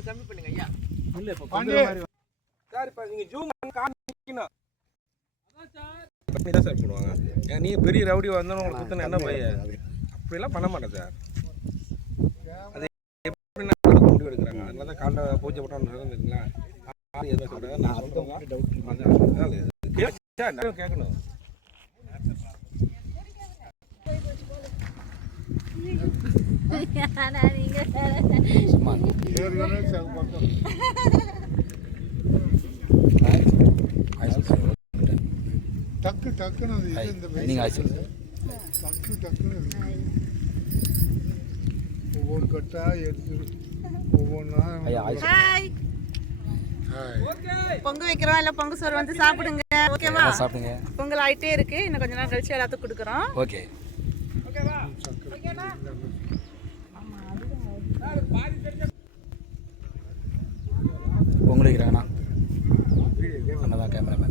நாள் கம்மி பண்ணுங்க ஐயா. இல்ல இப்ப பண்ற மாதிரி சார் இப்ப நீங்க ஜூம் பண்ணி காமிக்கணும். அதான் சார் பண்ணி தான் சார் போடுவாங்க. ஏன் நீங்க பெரிய ரவுடி வந்தாலும் உங்களுக்கு குத்தன என்ன பையன்? அப்படிலாம் பண்ண மாட்டேன் சார். அது எப்படி முடிவு எடுக்கிறாங்க? அதனால தான் காண்ட பூஜை போட்டோம்னு சொல்லுங்களா? எதுவும் சொல்றாங்க நான் சொல்றேன் டவுட் கேட்கணும். டக்கு டக்குன்னு நீங்க ஆச்சு டக்கு டக்குன்னு ஒவ்வொரு கட்டா எடுத்து ஒவ்வொன்றா பொங்கல் வைக்கிறோம் இல்ல பொங்கல் சோறு வந்து சாப்பிடுங்க. ஓகேவா? சாப்பிடுங்க. பொங்கல் ஆயிட்டே இருக்கு. இன்னும் கொஞ்ச நேரம் கழிச்சு எல்லாத்துக்கும் கொடுக்குறோம். ஓகே ஓகேவா? பொங்கல் வைக்கிறாங்கண்ணா அண்ணா தான் கேமராமேன்.